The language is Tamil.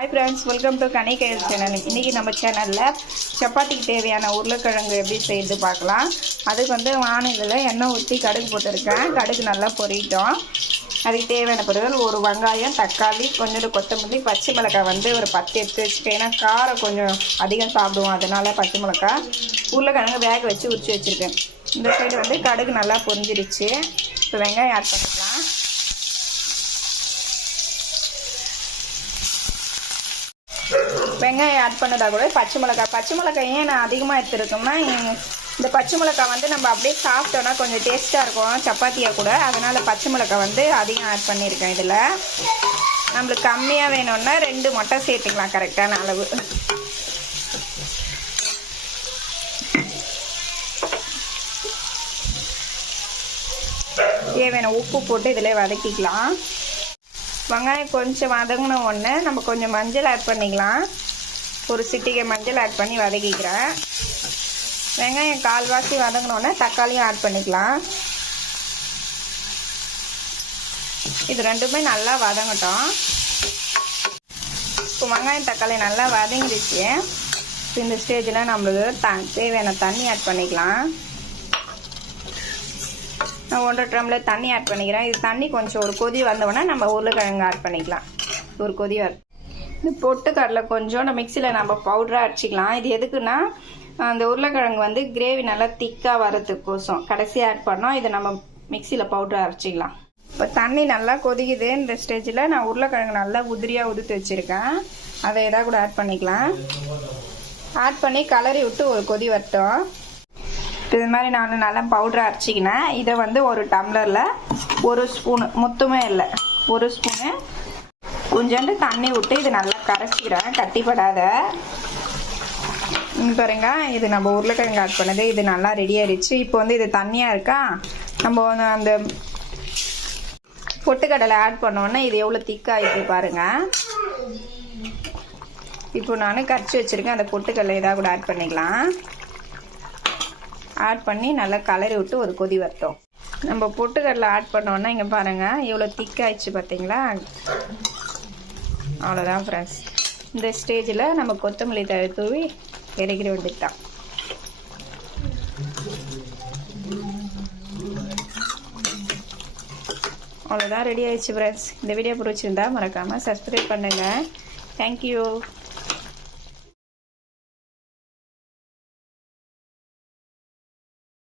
Hi friends, welcome to Kani Kayal channel. இன்னைக்கு நம்ம சேனல்ல சப்பாத்திக்கு தேவையான உருளைக்கிழங்கு எப்படி செய்து பார்க்கலாம். அதுக்கு வந்து வாணலில எண்ணெய் ஊத்தி கடுகு போட்டுருக்கேன். கடுகு நல்லா பொரிட்டோம். அதுக்கு தேவையான பொருட்கள் ஒரு வெங்காயம், தக்காளி, கொஞ்சம் கொத்தமல்லி, பச்சை மிளகாய் வந்து ஒரு 10 எடுத்து வச்சிருக்கேன். ஏன்னா காரம் கொஞ்சம் அதிகம் சாப்பிடுவோம், அதனால பச்சை மிளகாய். உருளைக்கிழங்கு வேக வச்சு உரிச்சு வச்சிருக்கேன். இந்த சைடு வந்து கடுகு நல்லா பொரிஞ்சிருச்சு. இப்போ வெங்காயம் ஆட் பண்ணிக்கலாம். வெங்காயம் ஆட் பண்ணதா கூட பச்சை மிளகாய் ஏன் நான் அதிகமாக எடுத்துருக்கோம்னா, இந்த பச்சை மிளகாய் வந்து நம்ம அப்படியே சாப்பிட்டோன்னா கொஞ்சம் டேஸ்ட்டாக இருக்கும் சப்பாத்தியாக கூட. அதனால் பச்சை மிளகாய் வந்து அதிகம் ஆட் பண்ணியிருக்கேன். இதில் நம்மளுக்கு கம்மியாக வேணும்னா 2 முட்டை சேர்த்துக்கலாம், கரெக்டான அளவு. தேவையான உப்பு போட்டு இதில் வதக்கிக்கலாம். வெங்காயம் கொஞ்சம் வதங்கின உடனே நம்ம கொஞ்சம் மஞ்சள் ஆட் பண்ணிக்கலாம். ஒரு சிட்டிகை மஞ்சள் ஆட் பண்ணி வதக்கிக்கிறேன். வெங்காயம் கால்வாசி வதங்கினோடனே தக்காளியும் ஆட் பண்ணிக்கலாம். இது ரெண்டுமே நல்லா வதங்கட்டும். இப்போ வெங்காயம் தக்காளி நல்லா வதங்கிடுச்சு. இந்த ஸ்டேஜில் நம்மளுக்கு தேவையான தண்ணி ஆட் பண்ணிக்கலாம். நான் 1.5 டம்ளர் தண்ணி ஆட் பண்ணிக்கிறேன். இது தண்ணி கொஞ்சம் ஒரு கொதி வந்தோடனே நம்ம உருளைக்கிழங்கு ஆட் பண்ணிக்கலாம். ஒரு கொதி வரும். இந்த பொட்டுக்கடலை கொஞ்சம் நம்ம மிக்சியில் நம்ம பவுடராக அரைச்சிக்கலாம். இது எதுக்குன்னா, அந்த உருளைக்கிழங்கு வந்து கிரேவி நல்லா திக்காக வரதுக்கோசம் கடைசியாக ஆட் பண்ணோம். இதை நம்ம மிக்சியில் பவுடராக அரைச்சிக்கலாம். இப்போ தண்ணி நல்லா கொதிக்குது. இந்த ஸ்டேஜில் நான் உருளைக்கிழங்கு நல்லா உதிரியாக உதுத்து வச்சுருக்கேன். அதை எதாவது கூட ஆட் பண்ணிக்கலாம். ஆட் பண்ணி கலரி விட்டு ஒரு கொதி வரட்டும். இது மாதிரி நான் நல்லா பவுடராக அரைச்சிக்கினேன். இதை வந்து ஒரு டம்ளரில் 1 ஸ்பூனு, மொத்தமே இல்லை 1 ஸ்பூனு கொஞ்சோண்டு தண்ணி விட்டு இது நல்லா கரைச்சிக்கிறேன், கட்டிப்படாத. பாருங்க, இது நம்ம உருளைக்கிழங்கு ஆட் பண்ணது இது நல்லா ரெடி ஆயிடுச்சு. இப்போ வந்து இது தண்ணியாக இருக்கா, நம்ம வந்து அந்த பொட்டுக்கடலை ஆட் பண்ணோன்னே இது எவ்வளோ திக்காகிட்டு பாருங்கள். இப்போ நான் கரைச்சி வச்சுருக்கேன். அந்த பொட்டுக்கடலை இதாக கூட ஆட் பண்ணிக்கலாம். ஆட் பண்ணி நல்லா கலரி விட்டு ஒரு கொதி வரட்டும். நம்ம பொட்டுக்கடலை ஆட் பண்ணோன்னா இங்கே பாருங்கள் எவ்வளோ திக்காயிடுச்சு பார்த்தீங்களா. அவ்வளோதான் ஃப்ரெண்ட்ஸ். இந்த ஸ்டேஜில் நம்ம கொத்தமல்லி தழை தூவி இறக்கிற வேண்டியதுதான். அவ்வளோதான், ரெடி ஆயிடுச்சு ஃப்ரெண்ட்ஸ். இந்த வீடியோ பிடிச்சிருந்தா மறக்காமல் சப்ஸ்கிரைப் பண்ணுங்கள். தேங்க்யூ.